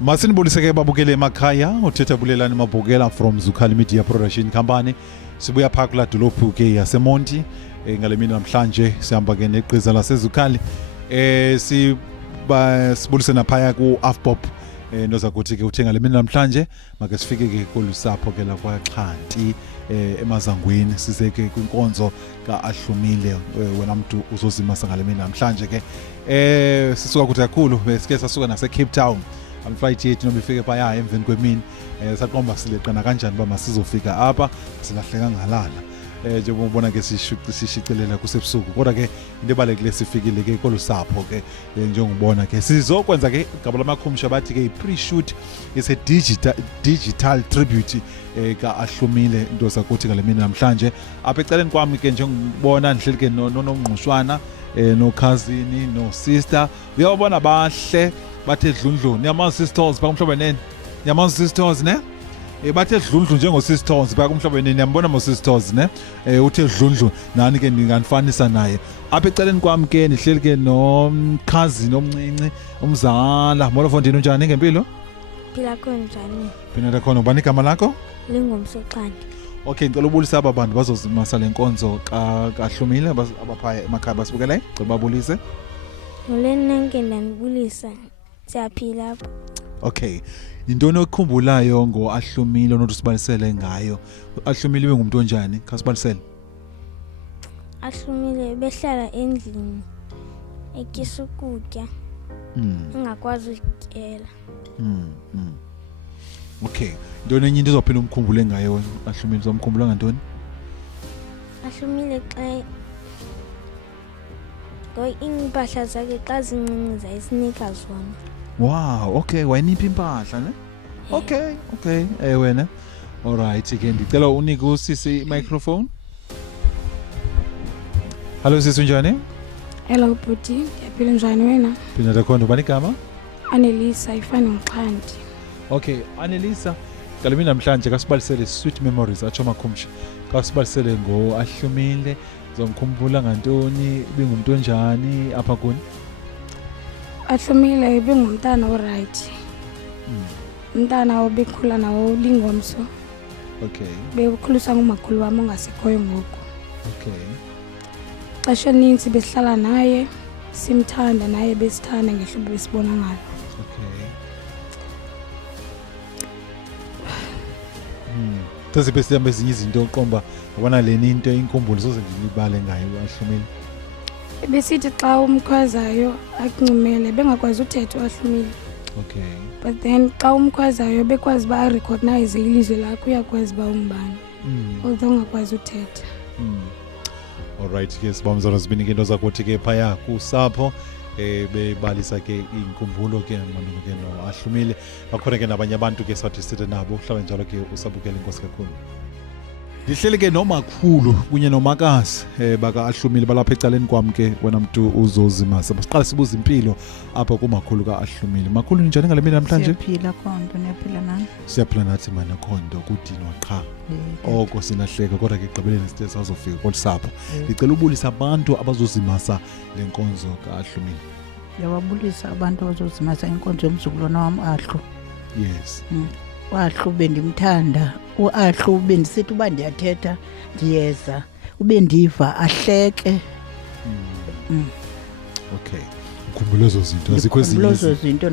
Masinibulise ke babukele emakhaya uthetha bulelani mabukela from Zukhali Media Production Company. Sibuya phaka kula dolophu ke yaseMonti ngale mina namhlanje sihamba ke neqhiza laseZukhali. Sibulise naphaya ku Afpop noza kuthi ke uthenga le mina namhlanje make sifike ke kulusapho ke la kwaXhanti emazangweni siseke kwinkonzo kaAhlumile wena mntu uzozima sangale mina namhlanje ke sisuka kuthi kakhulu besike sasuka nase Cape Town. Flight yethu noma ifike phaya emveni kwemini saqomba sileqana kanjani ba masizofika apha silahleka ngalala njengoba ubona ke sishicelela kusebusuku kodwa ke into ebalekile sifikile ke kolusapho ke njengobona ke sizokwenza ke igaba lamakhumsha bathi ke pre-shoot is a digital tribute kaAhlumile into sakuthi ngale mina namhlanje apha eceleni kwami ke njengobona ndihleli ke noNongqushwana no cousin no sister uyabona bahle bathe dlundlu niyamazi sisters bakumhlobene niyamazi sisters ne bathe dlundlu njengo sisters bakumhlobene niyambona mo sisters ne uthe dlundlu nani ke ninganifanisa naye apha eceleni kwami ke nihleli ke no cousin omncinci umzala Molofondini unjani ngempilo phila konjani phina khona ubani igama lakho Lingumsoxani. Okay ngicela ubulisa abantu bazozimasa lenkonzo kaAhlumile abaphaya emakhaya basibukele ngicela babulise Ngolenenge ndanibulisa siyaphila. Okay intoni okukhumbulayo ngoAhlumile onothi sibalisele ngayo uAhlumile bengumuntu onjani khasibalisele Ahlumile behlala endlini ekisa ukutya engakwazi ukutyela. Okay intoni enye into izophinda umkhumbule ngayo Ahlumile uzomkhumbula ngantoni Ahlumile xa impahla zakhe xa zincinci zayisinika zona. Wow okay wayiniphi impahla ne Okay wena all right ke ndicela unike usisi i-microphone. Hello sisi unjani Hello Bhuti ndiyaphila njani wena Phina takhona ubani igama Annelisa ifana noXhanti. Okay Annelisa ngale mina namhlanje kasibalisele sweet memories atsho makhumsha kasibalisele ngoAhlumile zomkhumbula ngantoni bengumuntu onjani apha kuni Ahlumile bengumntana oright. Umntana obekhula nawo Lingomso. Okay Bekukhuliswa ngumakhulu wami ongasekhoyo ngoku. Okay Xesha ninzi besihlala naye simthanda naye besithanda ngehlobo besibona ngalo. Okay Taziphe sihambe ezinye izinto oqomba ubona leni into inkumbulo soze ngilibale ngayo uAhlumile Besithi xa umkhwazayo akuncumele bengakwazi uthetha uAhlumile. Okay But then xa umkhwazayo bekwazi ba recognize ilizwe lakho uyakwazi ba umbani. Although ungakwazi uthetha. Alright ke sibamzana sibini ke into zakuthi ke phaya kusapho bebalisa ke inkumbulo ke mandulo ke noAhlumile bakhona ke nabanye abantu ke sathi sithe nabo hlala njalo ke usabukela inkosi kakhulu Ndihleli ke nomakhulu kunye nomakazi bakaAhlumile balapha ecaleni kwami ke wena mntu uzozimasa basiqala sibuza impilo apha kumakhulu kaAhlumile makhulu njani ngale mina namhlanje siyaphila Khondo niyaphila nani siyaphila nathi mana Khondo kudinwa qha oko sinahleka kodwa ke igqibeleni sithe sazofika kolusapho ngicela ubulisa abantu abazozimasa lenkonzo kaAhlumile yawabulisa abantu abazozimasa inkonzo yomzukulwana wami Ahlu yes uAhlu bendimthanda uAhlu bendisithi uba ndiyathetha ndiyeza ube ndiva ahleke Okay ukhumbula lezo zinto azikho ezinye lezo zinto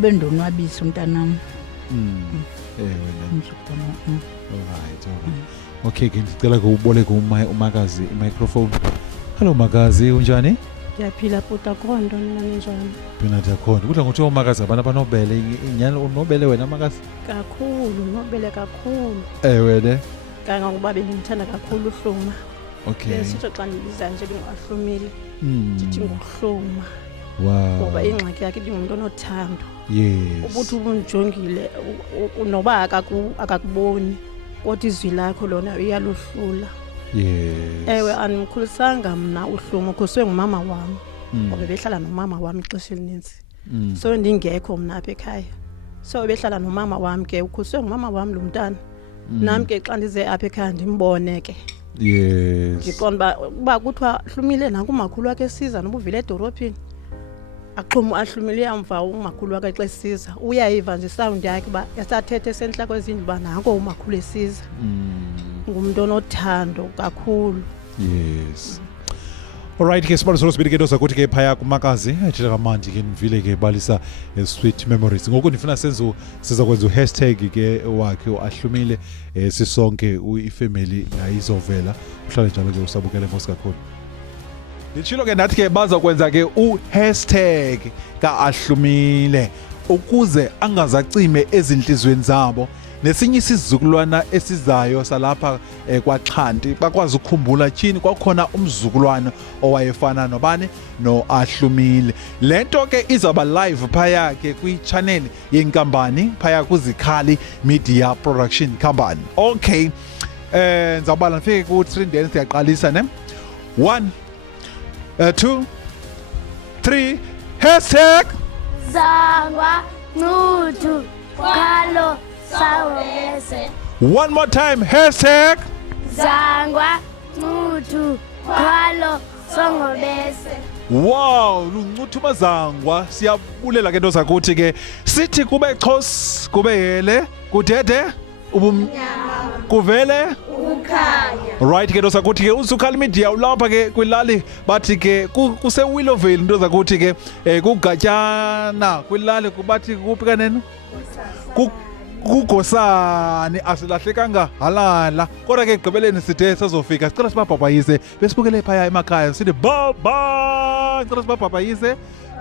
bendonwabisa umntanami wena alright Okay ke ngicela ke uboleke umakazi i-microphone Hello makazi unjani Ndiyaphila puta Khondo nina njani Phina ndiyakhona kudla ngokuthi umakazi abantu abanobele inyani unobele wena makazi kakhulu nobele kakhulu wena kangangokuba bengimthanda kakhulu uHluma Okay sitho xa ndibiza nje bengahlumile ndithi ngohluma wow ngoba ingxaki yakhe ingumuntu onothando yes ubuthi ubunjongile noba akakuboni kodwa izwi lakho lona uyaluhlula yes ewe animkhulisanga mna uHluma ukhuliswe ngumama wami ngoba behlala nomama wami ixesha elininzi so ndingekho mna apha ekhaya so behlala nomama wami ke ukhuliswe ngumama wami lo mntana nami ke xa ndize apha ekhaya ndimbone ke yes ngiqonda uba kuthiwa Hlumile nakumakhulu wakhe esiza noba uvile edorophini axhume ahlumile uyamva umakhulu wakhe xa esiza uyayiva nje sound yakhe uba yasathethe esentla kwezindlu uba nanko umakhulu esiza ngumntu onothando kakhulu. Yes. Alright ke sibalo sibili ke doza kuthi ke phaya kumakazi ethitha kamandi ke nivile ke balisa sweet memories ngoku ndifuna siza kwenza hashtag ke wakhe ahlumile sisonke ifamily nayizovela uhlale njalo ke usabukele Nkosi kakhulu. Litshilo ke nathi ke baza kwenza ke hashtag ka ahlumile ukuze angazacime ezinhlizweni zabo nesinye isizukulwana esizayo salapha kwaXhanti bakwazi ukukhumbula tyhini kwakhona umzukulwana owayefana nobani noAhlumile. Lento ke izaba live phaya ke kwi-channel yenkampani phaya kuZikhali Media Production Company. Okay, ngizawubala nifike ku-3 then siyaqalisa ne 1 2 3 hashtag Zangwa Ncuthu Khalo Sawubese. One more time, hashtag Zangwa Ncuthu Khalo Sawubese. Wow, Ncuthu Mazangwa siyabulela ke ntoza kuthi ke sithi kube Xhosa kube hele kudede kuvele Ukhanya. right ke ntoza kuthi ke uZikhali Media ulapha ke kwilali bathi ke kuse Willowvale ntoza kuthi ke kugatyana kwilali kubathi kuphi kanene kugosani asilahlekanga halala kodwa ke egqibeleni sithe sazofika sicela sibabhabhayise besibukele phaya emakhaya sithi baba sicela sibabhabhayise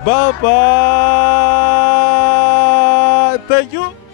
baba thank you.